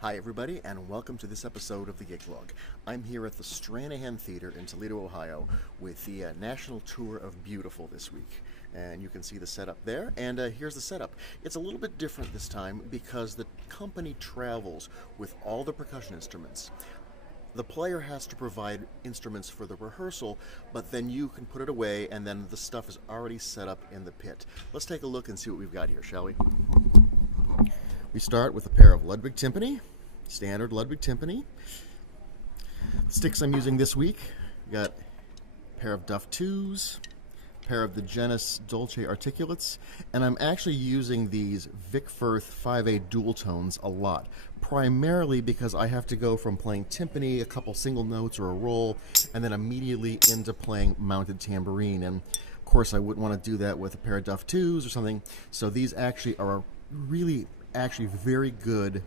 Hi everybody, and welcome to this episode of the GigVlog. I'm here at the Stranahan Theater in Toledo, Ohio with the National Tour of Beautiful this week. And you can see the setup there, and here's the setup. It's a little bit different this time because the company travels with all the percussion instruments. The player has to provide instruments for the rehearsal, but then you can put it away and then the stuff is already set up in the pit. Let's take a look and see what we've got here, shall we? We start with a pair of Ludwig timpani, standard Ludwig timpani. The sticks I'm using this week, got a pair of Duff 2s, a pair of the Genus Dolce Articulates, and I'm actually using these Vic Firth 5A dual tones a lot, primarily because I have to go from playing timpani, a couple single notes or a roll, and then immediately into playing mounted tambourine. And of course I wouldn't want to do that with a pair of Duff 2s or something, so these actually are actually very good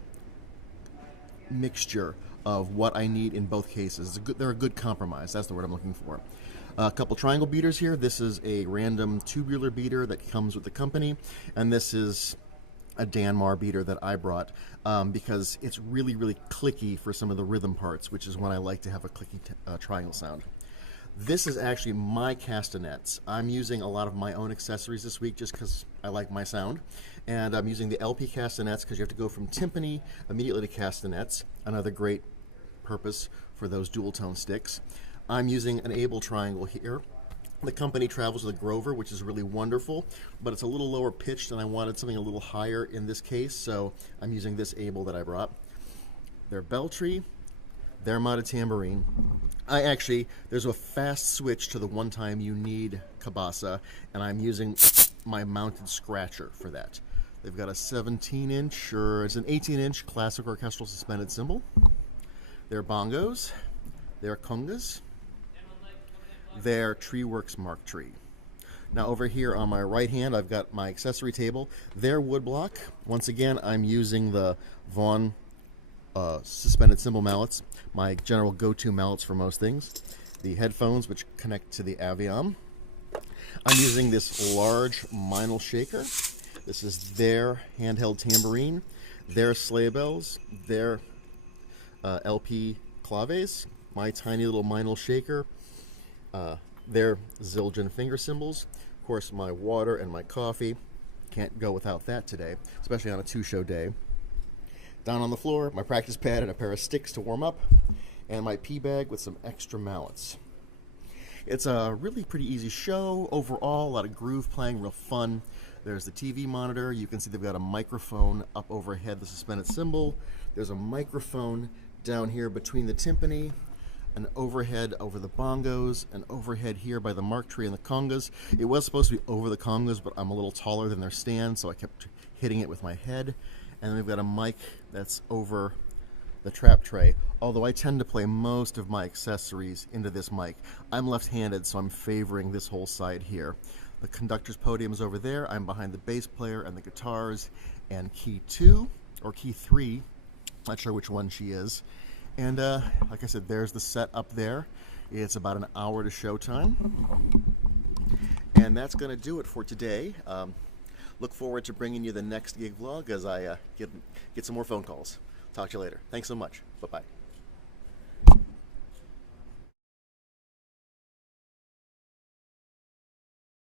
mixture of what I need in both cases. They're a good compromise. That's the word I'm looking for. A couple triangle beaters here. This is a random tubular beater that comes with the company, and this is a Danmar beater that I brought because it's really clicky for some of the rhythm parts, which is when I like to have a clicky triangle sound. This is actually my castanets. I'm using a lot of my own accessories this week just because I like my sound. And I'm using the LP castanets because you have to go from timpani immediately to castanets, another great purpose for those dual tone sticks. I'm using an Able triangle here. The company travels with a Grover, which is really wonderful, but it's a little lower pitched and I wanted something a little higher in this case, so I'm using this Able that I brought. Their Beltry, their mounted tambourine. There's a fast switch to the one time you need cabasa, and I'm using my mounted scratcher for that. They've got a 17-inch, or it's an 18-inch classic orchestral suspended cymbal. Their bongos, their congas, their Treeworks Mark III. Now over here on my right hand, I've got my accessory table. Their woodblock. Once again, I'm using the Vaughn suspended cymbal mallets, my general go-to mallets for most things. The headphones, which connect to the Aviom. I'm using this large Meinl shaker. This is their handheld tambourine, their sleigh bells, their LP claves, my tiny little Meinl shaker, their Zildjian finger cymbals, of course my water and my coffee. Can't go without that today, especially on a two-show day. Down on the floor, my practice pad and a pair of sticks to warm up, and my pea bag with some extra mallets. It's a really pretty easy show overall, a lot of groove playing, real fun. There's the TV monitor. You can see they've got a microphone up overhead the suspended cymbal. There's a microphone down here between the timpani, an overhead over the bongos, an overhead here by the Mark III and the congas. It was supposed to be over the congas, but I'm a little taller than their stand, so I kept hitting it with my head. And then we've got a mic that's over the trap tray, although I tend to play most of my accessories into this mic. I'm left-handed, so I'm favoring this whole side here. The conductor's podium is over there. I'm behind the bass player and the guitars and key 2, or key 3, not sure which one she is. And like I said, there's the set up there. It's about an hour to showtime. And that's going to do it for today. Look forward to bringing you the next gig vlog as I get some more phone calls. Talk to you later. Thanks so much. Bye-bye.